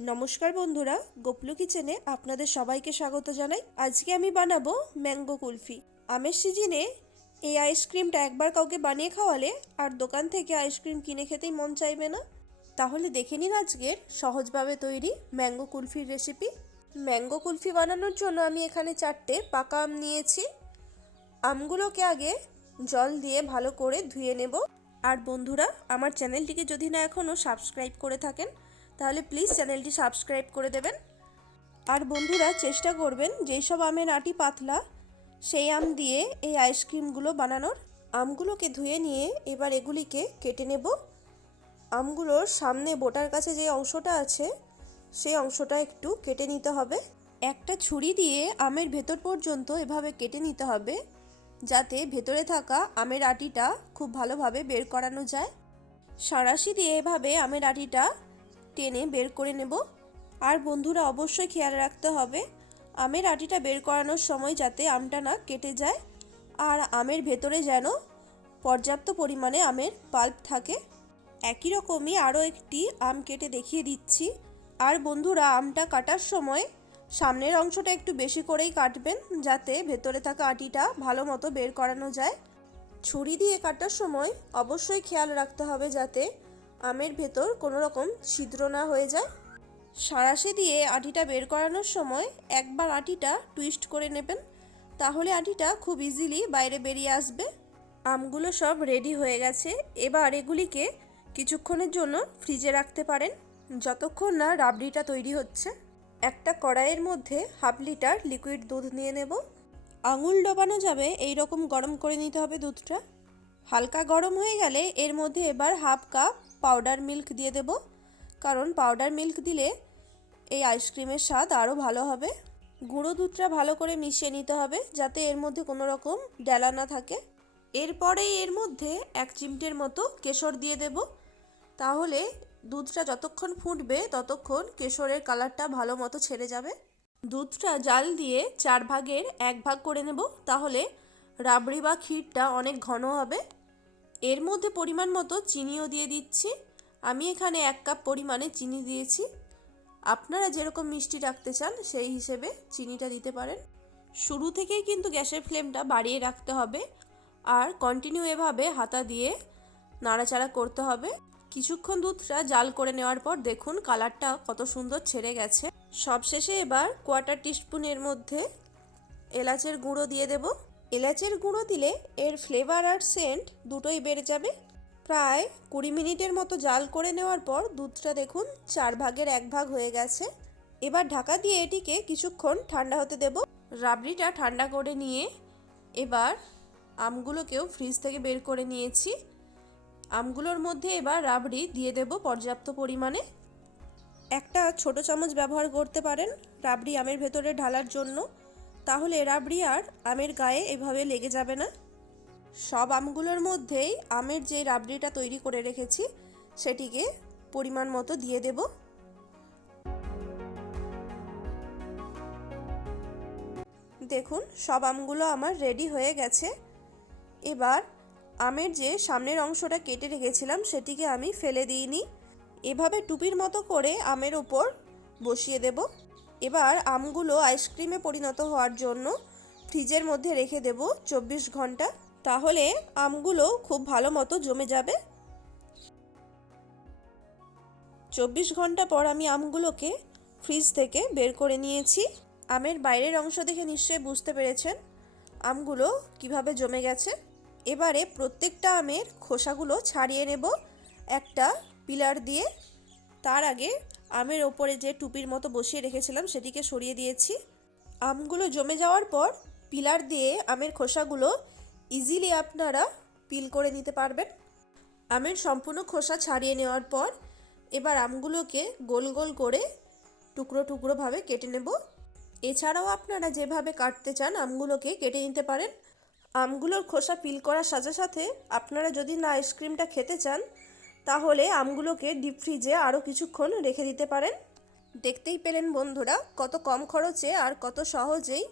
নমস্কার বন্ধুরা, গোপলু কিচেনে আপনাদের সবাইকে স্বাগত জানাই। আজকে আমি বানাবো ম্যাঙ্গো কুলফি। আমের সিজনে এই আইসক্রিমটা একবার কাউকে বানিয়ে খাওয়ালে আর দোকান থেকে আইসক্রিম কিনে খেতেই মন চাইবে না। তাহলে দেখে নিন আজকের সহজভাবে তৈরি ম্যাঙ্গো কুলফির রেসিপি। ম্যাঙ্গো কুলফি বানানোর জন্য আমি এখানে 4টে পাকা আম নিয়েছি। আমগুলোকে আগে জল দিয়ে ভালো করে ধুয়ে নেব। আর বন্ধুরা, আমার চ্যানেলটিকে যদি না এখনও সাবস্ক্রাইব করে থাকেন তাহলে প্লিজ চ্যানেলটি সাবস্ক্রাইব করে দেবেন। আর বন্ধুরা, চেষ্টা করবেন যেই সব আমের আটি পাতলা সেই আম দিয়ে এই আইসক্রিমগুলো বানানোর। আমগুলোকে ধুয়ে নিয়ে এবার এগুলিকে কেটে নেব। আমগুলোর সামনে বোটার কাছে যে অংশটা আছে সেই অংশটা একটু কেটে নিতে হবে। একটা ছুরি দিয়ে আমের ভেতর পর্যন্ত এভাবে কেটে নিতে হবে, যাতে ভেতরে থাকা আমের আটিটা খুব ভালোভাবে বের করানো যায়। সাঁড়াশি দিয়ে এভাবে আমের আটিটা টেনে বের করে নেব। আর বন্ধুরা, অবশ্যই খেয়াল রাখতে হবে আমের আটিটা বের করানোর সময় যাতে আমটা না কেটে যায়, আর আমের ভেতরে যেন পর্যাপ্ত পরিমাণে আমের পাল্প থাকে। একই রকমই আরও একটি আম কেটে দেখিয়ে দিচ্ছি। আর বন্ধুরা, আমটা কাটার সময় সামনের অংশটা একটু বেশি করেই কাটবেন, যাতে ভেতরে থাকা আটিটা ভালো মতো বের করানো যায়। ছুরি দিয়ে কাটার সময় অবশ্যই খেয়াল রাখতে হবে যাতে আমের ভেতর কোনো রকম ছিদ্র না হয়ে যায়। সাঁড়াশি দিয়ে আটিটা বের করানোর সময় একবার আটিটা টুইস্ট করে নেবেন, তাহলে আটিটা খুব ইজিলি বাইরে বেরিয়ে আসবে। আমগুলো সব রেডি হয়ে গেছে। এবার এগুলিকে কিছুক্ষণের জন্য ফ্রিজে রাখতে পারেন, যতক্ষণ না রাবড়িটা তৈরি হচ্ছে। একটা কড়াইয়ের মধ্যে 1/2 লিটার লিকুইড দুধ নিয়ে নেব। আঙুল ডোবানো যাবে এই রকম গরম করে নিতে হবে দুধটা। হালকা গরম হয়ে গেলে এর মধ্যে এবার 1/2 কাপ পাউডার মিল্ক দিয়ে দেব, কারণ পাউডার মিল্ক দিলে এই আইসক্রিমের স্বাদ আরও ভালো হবে। গুঁড়ো দুধটা ভালো করে মিশিয়ে নিতে হবে, যাতে এর মধ্যে কোনো রকম ডেলা না থাকে। এরপরে এর মধ্যে 1 চিমটের মতো কেশর দিয়ে দেব। তাহলে দুধটা যতক্ষণ ফুটবে ততক্ষণ কেশরের কালারটা ভালো মতো ছেড়ে যাবে। দুধটা জাল দিয়ে 4 ভাগের 1 ভাগ করে নেব, তাহলে রাবড়ি বা ক্ষীরটা অনেক ঘন হবে। এর মধ্যে পরিমাণ মতো চিনিও দিয়ে দিচ্ছি। আমি এখানে 1 কাপ পরিমাণে চিনি দিয়েছি। আপনারা যেরকম মিষ্টি রাখতে চান সেই হিসেবে চিনিটা দিতে পারেন। শুরু থেকেই কিন্তু গ্যাসের ফ্লেমটা বাড়িয়ে রাখতে হবে, আর কন্টিনিউ এভাবে হাতা দিয়ে নাড়াচাড়া করতে হবে। কিছুক্ষণ দুধটা জাল করে নেওয়ার পর দেখুন কালারটা কত সুন্দর ছেড়ে গেছে। সবশেষে এবার 1/4 টিস্পুন এর মধ্যে এলাচের গুঁড়ো দিয়ে দেব। এলাচের গুঁড়ো দিলে এর ফ্লেভার আর সেন্ট দুটোই বেড়ে যাবে। প্রায় 20 মিনিটের মতো জাল করে নেওয়ার পর দুধটা দেখুন 4 ভাগের 1 ভাগ হয়ে গেছে। এবার ঢাকা দিয়ে এটিকে কিছুক্ষণ ঠান্ডা হতে দেব। রাবড়িটা ঠান্ডা করে নিয়ে এবার আমগুলোকেও ফ্রিজ থেকে বের করে নিয়েছি। আমগুলোর মধ্যে এবার রাবড়ি দিয়ে দেব পর্যাপ্ত পরিমাণে। একটা ছোট চামচ ব্যবহার করতে পারেন রাবড়ি আমের ভেতরে ঢালার জন্য, তাহলে রাবড়ি আর আমের গায়ে এভাবে লেগে যাবে না। সব আমগুলোর মধ্যেই আমের যে রাবড়িটা তৈরি করে রেখেছি সেটিকে পরিমাণ মতো দিয়ে দেব। দেখুন সব আমগুলো আমার রেডি হয়ে গেছে। এবার আমের যে সামনের অংশটা কেটে রেখেছিলাম সেটিকে আমি ফেলে দিইনি, এভাবে টুপির মতো করে আমের উপর বসিয়ে দেব। এবার আমগুলো আইসক্রিমে পরিণত হওয়ার জন্য ফ্রিজের মধ্যে রেখে দেব 24 ঘন্টা, তাহলে আমগুলো খুব ভালো মতো জমে যাবে। 24 ঘন্টা পর আমি আমগুলোকে ফ্রিজ থেকে বের করে নিয়েছি। আমের বাইরের অংশ দেখে নিশ্চয়ই বুঝতে পেরেছেন আমগুলো কিভাবে জমে গেছে। এবারে প্রত্যেকটা আমের খোসাগুলো ছাড়িয়ে নেব একটা পিলার দিয়ে। তার আগে আমের ওপরে যে টুপির মতো বসিয়ে রেখেছিলাম সেটিকে সরিয়ে দিয়েছি। আমগুলো জমে যাওয়ার পর পিলার দিয়ে আমের খোসাগুলো ইজিলি আপনারা পিল করে নিতে পারবেন। আমের সম্পূর্ণ খোসা ছাড়িয়ে নেওয়ার পর এবার আমগুলোকে গোল গোল করে টুকরো টুকরোভাবে কেটে নেব। এছাড়াও আপনারা যেভাবে কাটতে চান আমগুলোকে কেটে নিতে পারেন। আমগুলোর খোসা পিল করার সাথে সাথে আপনারা যদি না আইসক্রিমটা খেতে চান তাহলে আমগুলোকে ডিপ ফ্রিজে আরও কিছুক্ষণ রেখে দিতে পারেন। দেখতেই পেলেন বন্ধুরা কত কম খরচে আর কত সহজেই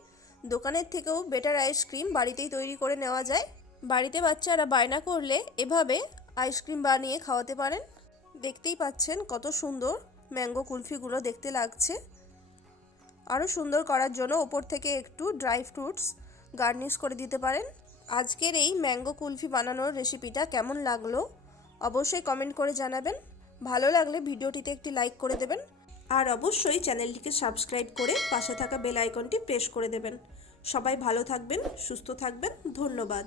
দোকানের থেকেও বেটার আইসক্রিম বাড়িতেই তৈরি করে নেওয়া যায়। বাড়িতে বাচ্চারা বায়না করলে এভাবে আইসক্রিম বানিয়ে খাওয়াতে পারেন। দেখতেই পাচ্ছেন কত সুন্দর ম্যাঙ্গো কুলফিগুলো দেখতে লাগছে। আরও সুন্দর করার জন্য ওপর থেকে একটু ড্রাই ফ্রুটস গার্নিশ করে দিতে পারেন। আজকের এই ম্যাঙ্গো কুলফি বানানোর রেসিপিটা কেমন লাগলো অবশ্যই কমেন্ট করে জানাবেন। ভালো লাগলে ভিডিওটিতে একটি লাইক করে দেবেন আর অবশ্যই চ্যানেলটিকে সাবস্ক্রাইব করে পাশে থাকা বেল আইকনটি প্রেস করে দেবেন। সবাই ভালো থাকবেন, সুস্থ থাকবেন। ধন্যবাদ।